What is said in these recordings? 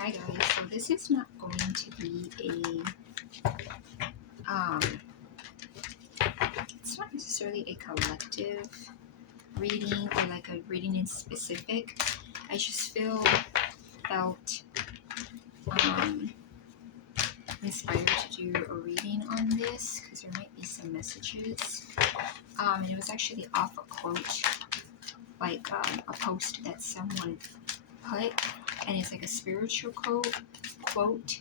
Hi guys, so this is not going to be it's not necessarily a collective reading or like a reading in specific. I just felt inspired to do a reading on this because there might be some messages. And it was actually off a quote, like a post that someone put, and it's like a spiritual quote,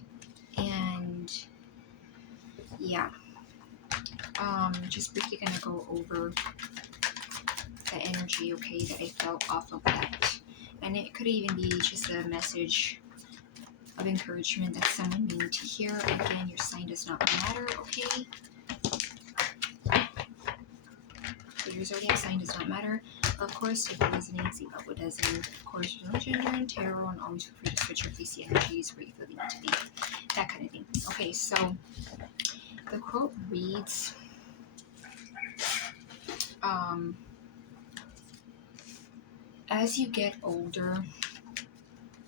and yeah. Just briefly gonna go over the energy, okay, that I felt off of that. And it could even be just a message of encouragement that someone needed to hear. Again, your sign does not matter, okay? So your zodiac sign does not matter. Of course, if it resonates, but what doesn't. Of course, there's no gender in tarot, and always feel free to switch or place the energies where you feel they need to be. That kind of thing. Okay, so the quote reads, as you get older,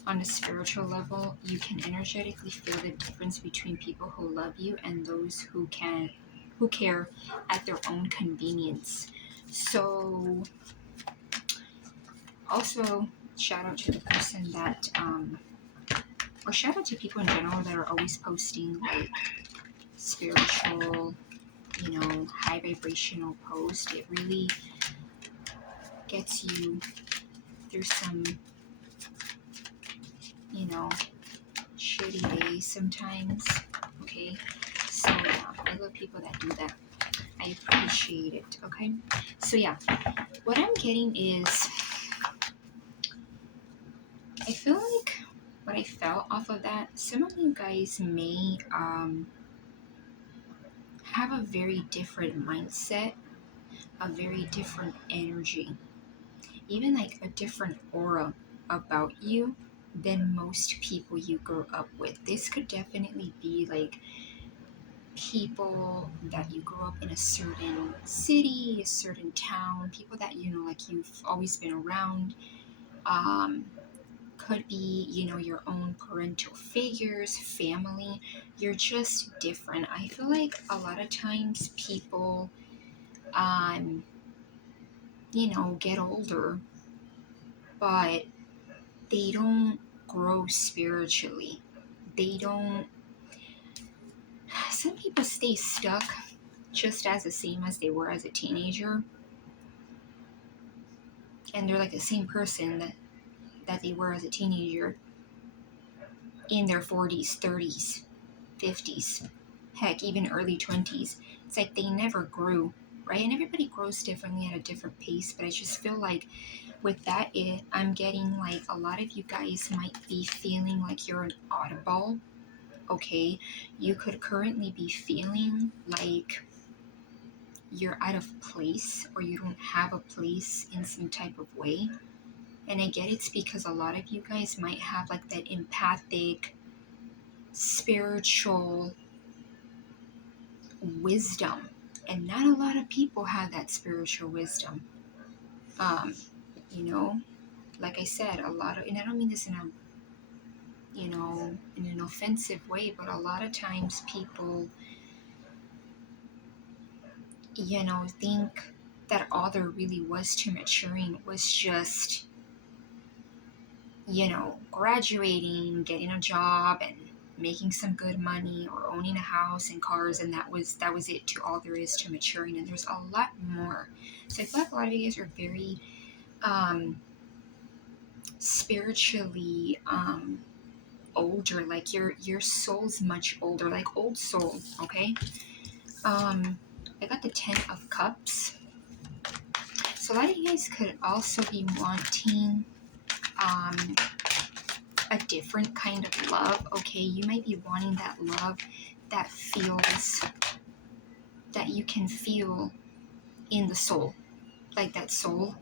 on a spiritual level, you can energetically feel the difference between people who love you and those who care at their own convenience. So, also shout out to the person that, or shout out to people in general that are always posting like spiritual, high vibrational posts. It really gets you through some, shitty days sometimes. Okay, so yeah, I love people that do that. I appreciate it. Okay, so yeah, what I'm getting is, I feel like what I felt off of that, some of you guys may have a very different mindset, a very different energy, even like a different aura about you than most people you grew up with. This could definitely be like people that you grew up in a certain city, a certain town, people that, like you've always been around. Could be, your own parental figures, family. You're just different. I feel like a lot of times people, get older, but they don't grow spiritually. They don't, some people stay stuck just as the same as they were as a teenager. And they're like the same person that they were as a teenager in their 40s, 30s, 50s, heck, even early 20s. It's like they never grew, right? And everybody grows differently at a different pace, but I just feel like with that, I'm getting like a lot of you guys might be feeling like you're an oddball, okay? You could currently be feeling like you're out of place or you don't have a place in some type of way. And I get it's because a lot of you guys might have like that empathic, spiritual wisdom. And not a lot of people have that spiritual wisdom. Like I said, a lot of, and I don't mean this in an offensive way, but a lot of times people, think that all there really was to maturing was just, graduating, getting a job, and making some good money, or owning a house and cars, and that was it to all there is to maturing. And there's a lot more. So I feel like a lot of you guys are very spiritually older, like your soul's much older, like old soul. Okay. I got the 10 of Cups. So a lot of you guys could also be wanting a different kind of love, okay? You might be wanting that love that feels, that you can feel in the soul, like that soul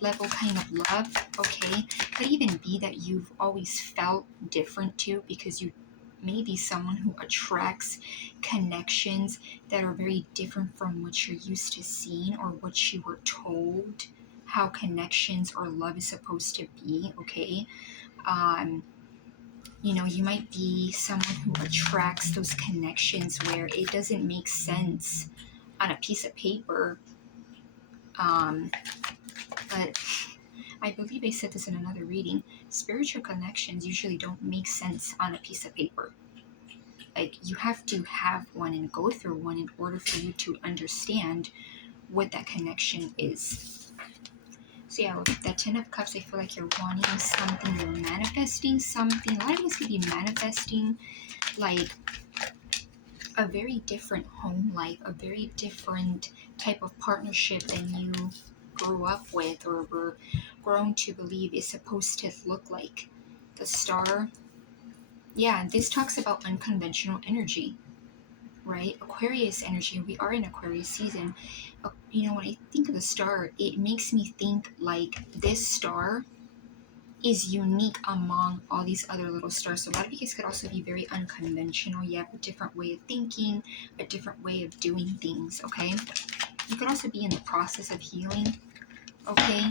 level kind of love, okay? Could even be that you've always felt different too, because you may be someone who attracts connections that are very different from what you're used to seeing or what you were told how connections or love is supposed to be, okay? You might be someone who attracts those connections where it doesn't make sense on a piece of paper. But I believe I said this in another reading. Spiritual connections usually don't make sense on a piece of paper. Like, you have to have one and go through one in order for you to understand what that connection is. So yeah, with that 10 of Cups, I feel like you're wanting something, you're manifesting something. A lot of you could be manifesting like a very different home life, a very different type of partnership than you grew up with or were grown to believe is supposed to look like. The Star, yeah, this talks about unconventional energy, right? Aquarius energy. We are in Aquarius season. When I think of the Star, it makes me think like this star is unique among all these other little stars. So a lot of you guys could also be very unconventional. You have a different way of thinking, a different way of doing things, okay? You could also be in the process of healing, okay?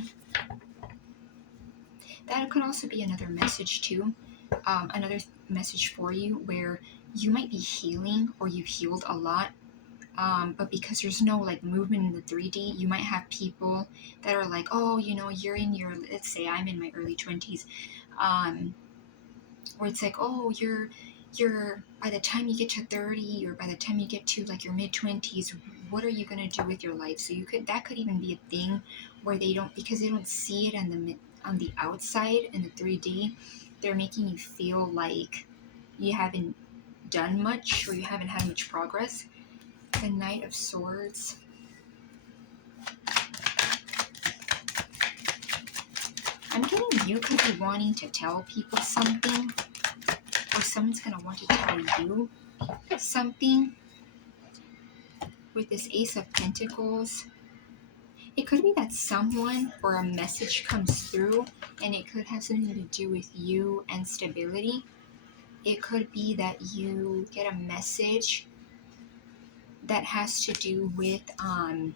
That could also be another message too. Another message for you where you might be healing or you've healed a lot, but because there's no like movement in the 3D, you might have people that are like, oh, you're in your, let's say I'm in my early 20s, where it's like, oh, you're by the time you get to 30 or by the time you get to like your mid 20s, what are you going to do with your life? So that could even be a thing where because they don't see it on the outside in the 3D, they're making you feel like you haven't done much or you haven't had much progress. The Knight of Swords. I'm getting you could be wanting to tell people something, or someone's going to want to tell you something. With this Ace of Pentacles, it could be that someone or a message comes through and it could have something to do with you and stability. It could be that you get a message that has to do with an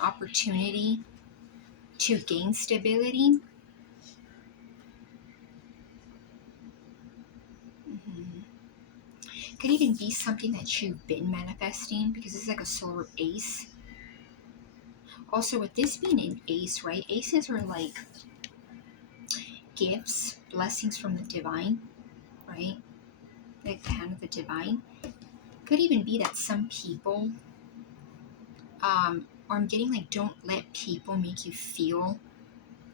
opportunity to gain stability. Could even be something that you've been manifesting, because it's like a solar ace. Also, with this being an ace, right? Aces are like gifts, blessings from the divine, right? Like the hand of the divine. Could even be that some people, or I'm getting like, don't let people make you feel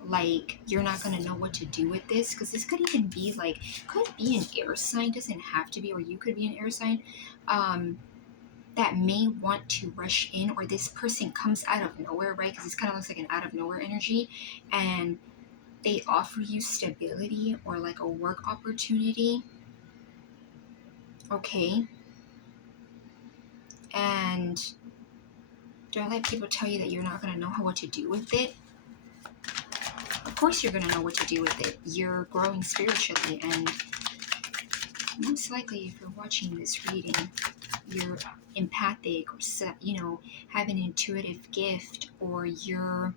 like you're not going to know what to do with this, because this could even be like, could be an air sign, doesn't have to be, or you could be an air sign, that may want to rush in, or this person comes out of nowhere, right? Because this kind of looks like an out of nowhere energy, and they offer you stability or like a work opportunity, okay? And don't let people tell you that you're not going to know what to do with it. Of course you're going to know what to do with it. You're growing spiritually, and most likely if you're watching this reading, you're empathic, or have an intuitive gift, or you're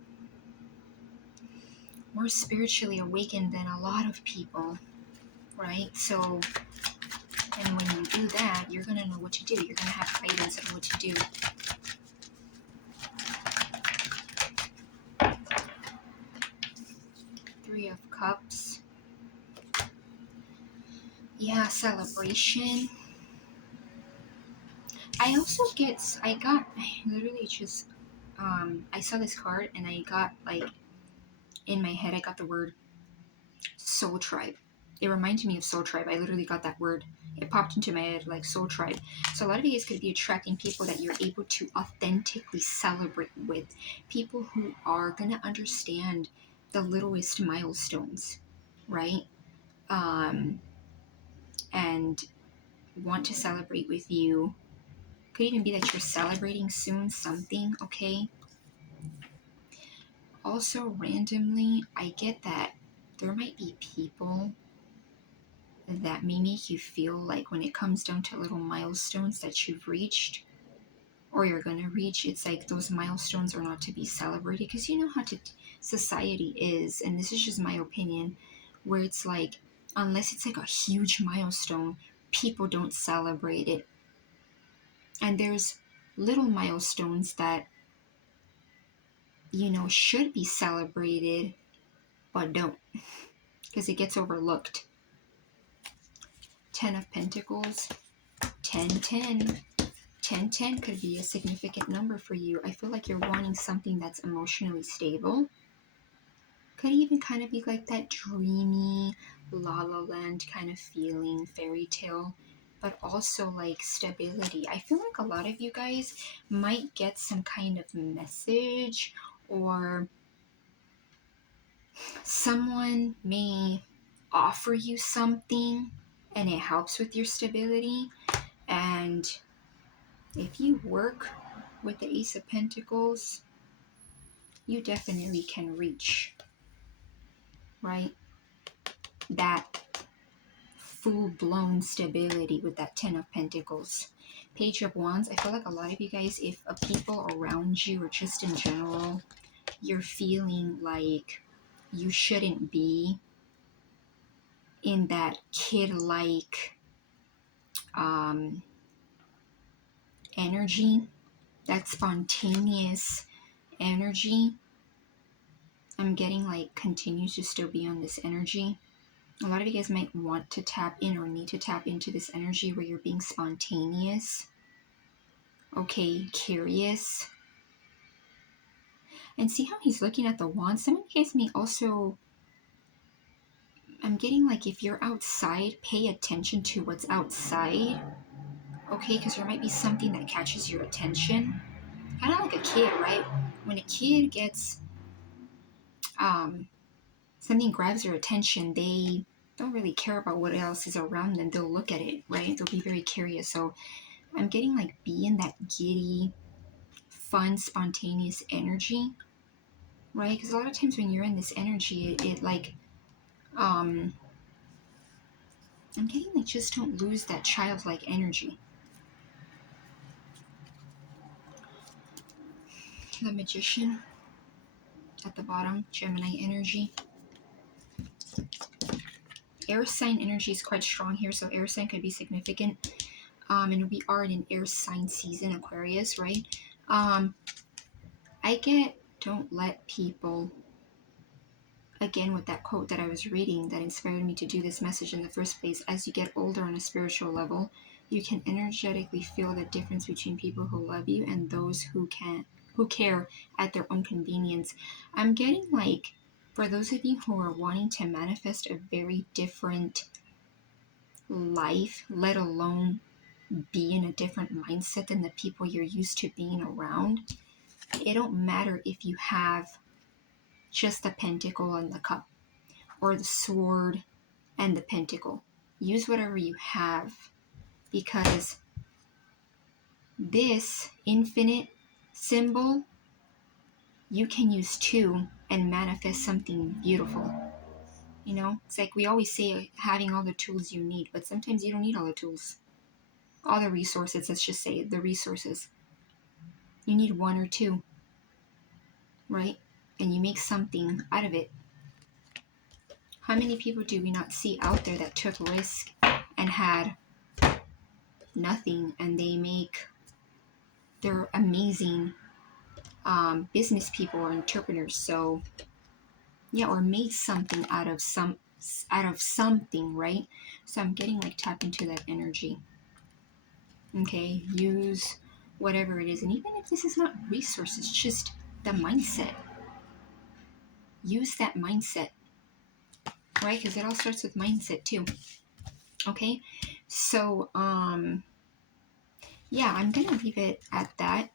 more spiritually awakened than a lot of people, right? So, and when you do that, you're going to know what to do. You're going to have guidance on what to do. Three of Cups. Yeah, celebration. I literally just, I saw this card and I got like, in my head, I got the word soul tribe. It reminded me of soul tribe. I literally got that word. It popped into my head like soul tribe. So a lot of you guys could be attracting people that you're able to authentically celebrate with. People who are going to understand the littlest milestones, right? And want to celebrate with you. Could even be that you're celebrating soon something, okay? Also, randomly, I get that there might be people that may make you feel like when it comes down to little milestones that you've reached or you're going to reach, it's like those milestones are not to be celebrated, because you know how society is, and this is just my opinion, where it's like unless it's like a huge milestone, people don't celebrate it. And there's little milestones that, should be celebrated, but don't, because it gets overlooked. 10 of Pentacles, 10-10. 10-10 could be a significant number for you. I feel like you're wanting something that's emotionally stable. Could even kind of be like that dreamy, la la land kind of feeling, fairy tale, but also like stability. I feel like a lot of you guys might get some kind of message, or someone may offer you something and it helps with your stability. And if you work with the Ace of Pentacles, you definitely can reach, right, that full-blown stability with that 10 of Pentacles. Page of Wands, I feel like a lot of you guys, if people around you or just in general, you're feeling like you shouldn't be in that kid-like energy, that spontaneous energy, I'm getting like continues to still be on this energy. A lot of you guys might want to tap in or need to tap into this energy where you're being spontaneous, okay, curious. And see how he's looking at the wand? Some of you guys may also, I'm getting like if you're outside, pay attention to what's outside, okay? Because there might be something that catches your attention. Kind of like a kid, right? When a kid gets, something grabs their attention, they don't really care about what else is around them. They'll look at it, right? They'll be very curious. So I'm getting like be in that giddy, fun, spontaneous energy, right? Because a lot of times when you're in this energy, it like, I'm getting like just don't lose that childlike energy. The Magician at the bottom, Gemini energy. Air sign energy is quite strong here, so air sign could be significant. And we are in an air sign season, Aquarius, right? I get, don't let people, again with that quote that I was reading that inspired me to do this message in the first place, as you get older on a spiritual level, you can energetically feel the difference between people who love you and those who care at their own convenience. I'm getting like, for those of you who are wanting to manifest a very different life, let alone be in a different mindset than the people you're used to being around, it don't matter if you have just the pentacle and the cup, or the sword and the pentacle. Use whatever you have, because this infinite symbol you can use too and manifest something beautiful. It's like we always say having all the tools you need, but sometimes you don't need all the tools, all the resources. Let's just say the resources. You need one or two, right? And you make something out of it. How many people do we not see out there that took risk and had nothing, and they're amazing business people or entrepreneurs? So yeah, or made something out of something, right? So I'm getting like tap into that energy. Okay, use whatever it is, and even if this is not resources, just the mindset. Use that mindset, right? Because it all starts with mindset too. Okay, so yeah, I'm gonna leave it at that.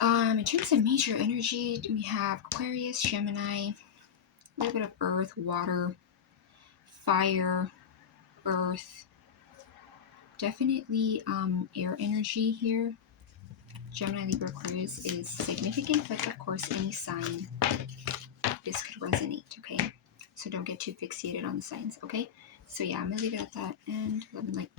In terms of major energy, we have Aquarius, Gemini, a little bit of earth, water, fire, earth, definitely air energy here. Gemini, Libra, Aquarius is significant, but of course any sign this could resonate, okay? So don't get too fixated on the signs, okay? So yeah, I'm gonna leave it at that, and love and light.